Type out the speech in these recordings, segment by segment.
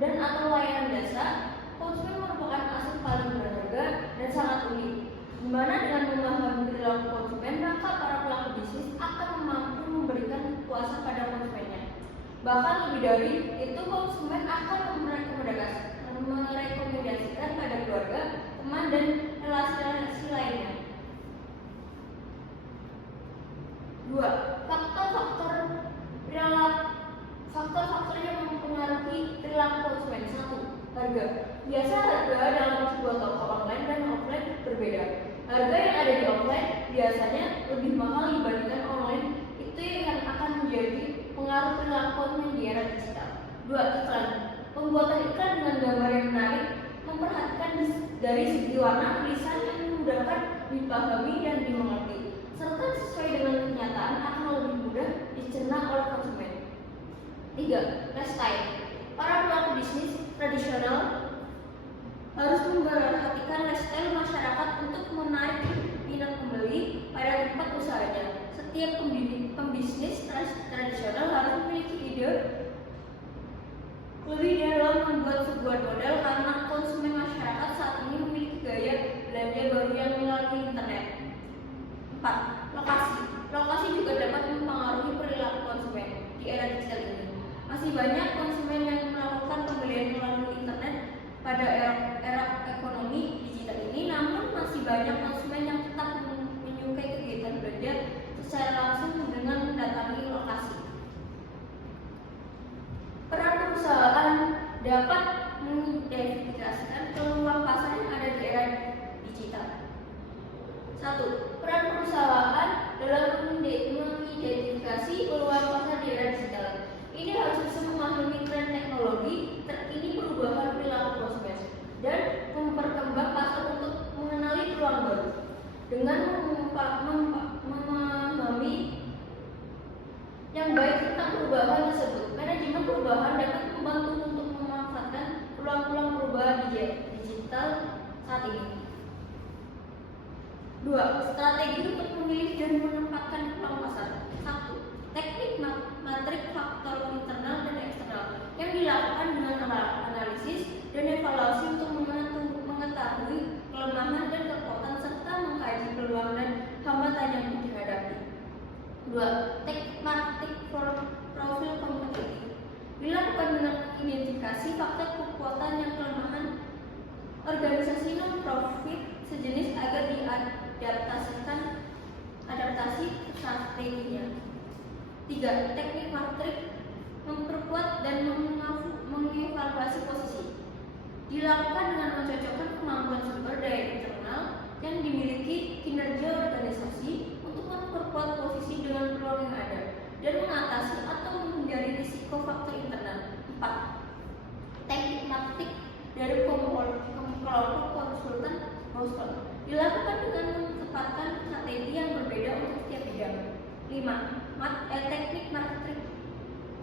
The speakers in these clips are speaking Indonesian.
dan atau layanan jasa, konsumen merupakan aset paling berharga dan sangat unik. Di mana dengan memahami perilaku konsumen, maka para pelaku bisnis akan mampu memberikan kuasa pada konsumennya. Bahkan lebih dari itu, konsumen akan merekomendasikan pada keluarga, teman, dan relasi-relasi lainnya. 2. Faktor-faktor yang mempengaruhi perilaku konsumen. 1. Harga. Biasa harga dalam sebuah toko online dan offline berbeda. Harga yang ada di offline biasanya lebih mahal dibandingkan online. Itu yang akan menjadi pengaruh perilaku konsumen di era digital. 2. Iklan. Pembuatan iklan dengan gambar yang menarik, memperhatikan dari segi warna, tulisan yang memudahkan dipahami dan dimengerti, serta sesuai dengan kenyataan akan lebih mudah dicerna oleh konsumen. 3. Lifestyle. Para pelaku bisnis tradisional harus memperhatikan lifestyle masyarakat untuk menarik minat pembeli pada tempat usahanya. Setiap pembisnis tradisional harus memiliki ide lebih dalam membuat sebuah modal karena konsumen masyarakat saat ini memiliki gaya belanja baru yang melalui internet. 4. Lokasi. Lokasi juga dapat mempengaruhi perilaku konsumen di era digital ini. Masih banyak konsumen yang melakukan pembelian melalui internet pada era ekonomi digital ini, namun masih banyak konsumen yang tetap menyukai kegiatan belanja secara langsung dengan mendatangi lokasi. Peran perusahaan dapat mengidentifikasikan peluang pasar yang ada di era digital. 1. Peran perusahaan dalam mengidentifikasi peluang pasar di era digital. Ini harus bisa memahami tren teknologi terkini, perubahan perilaku konsumen, dan memperkembang pasar untuk mengenali peluang baru. Dengan memahami yang baik tentang perubahan tersebut, manajemen perubahan dapat membantu untuk memanfaatkan peluang-peluang perubahan digital saat ini. 2. Strategi untuk memilih dan menempatkan peluang pasar. 1. Teknik matrik faktor internal dan eksternal yang dilakukan dengan analisis dan evaluasi untuk mengetahui kelemahan dan kekuatan serta mengkaji peluang dan hambatan yang dihadapi. 2. Teknik matrik profil kompetitif dilakukan dengan identifikasi faktor kekuatan yang kelemahan organisasi non-profit sejenis agar adaptasi strateginya. 3. Teknik matrik memperkuat dan mengevaluasi posisi dilakukan dengan mencocokkan kemampuan sumber daya internal yang dimiliki kinerja organisasi untuk memperkuat posisi dengan peluang yang ada dan mengatasi atau menghindari risiko faktor internal. 4. Teknik matrik dari kelompok konsultan Boston dilakukan dengan menetapkan strategi yang berbeda untuk setiap bidang. 5. Teknik matrik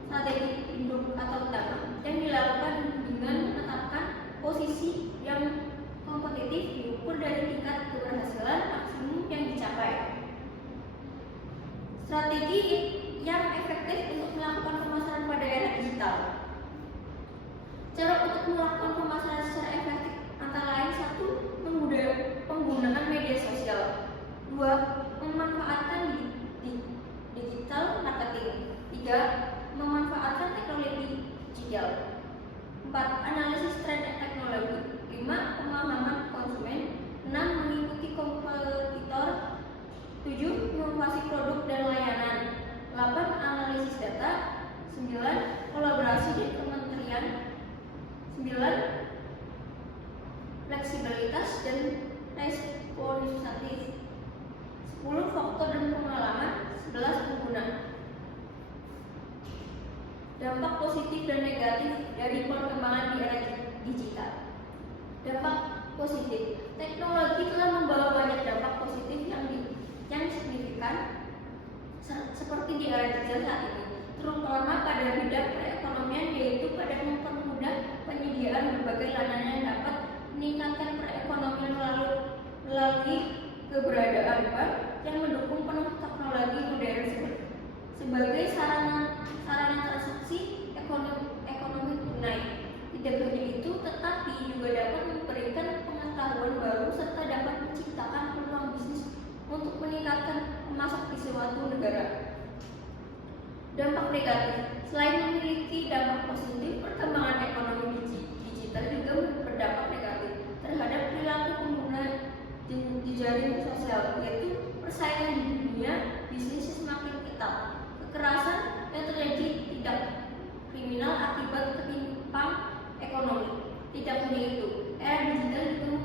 strategi induk atau utama yang dilakukan dengan menetapkan posisi yang kompetitif diukur dari tingkat keberhasilan maksimum yang dicapai. Strategi yang efektif untuk melakukan pemasaran pada era digital. Cara untuk melakukan pemasaran secara efektif antara lain: 1. Penggunaan media sosial. 2. Memanfaatkan digital marketing. 3. Memanfaatkan teknologi digital. 4. Analisis tren teknologi. 5. Pemahaman konsumen. 6. Mengikuti kompetitor. 7. Inovasi produk dan layanan. 8. Analisis data. 9. Kolaborasi di kementerian. 9. Fleksibilitas dan responsivitas. 10. Faktor dan pengalaman. 11. Pengguna. Dampak positif dan negatif dari perkembangan di era digital. Dampak positif. Teknologi telah membawa banyak dampak positif yang signifikan seperti di era digital saat ini, terutama pada bidang perekonomian, yaitu pada mempermudah penyediaan berbagai layanan yang dapat meningkatkan perekonomian melalui keberadaan bank yang mendukung penuh teknologi modern sebagai sarana transaksi ekonomi tunai. 3. akan masuk di suatu negara. Dampak negatif. Selain memiliki dampak positif, perkembangan ekonomi digital juga berdampak negatif terhadap perilaku pengguna di jaring sosial, yaitu persaingan di dunia bisnis semakin ketat, kekerasan yang terjadi, tidak kriminal akibat ketimpang ekonomi. Tidak hanya itu, era digital juga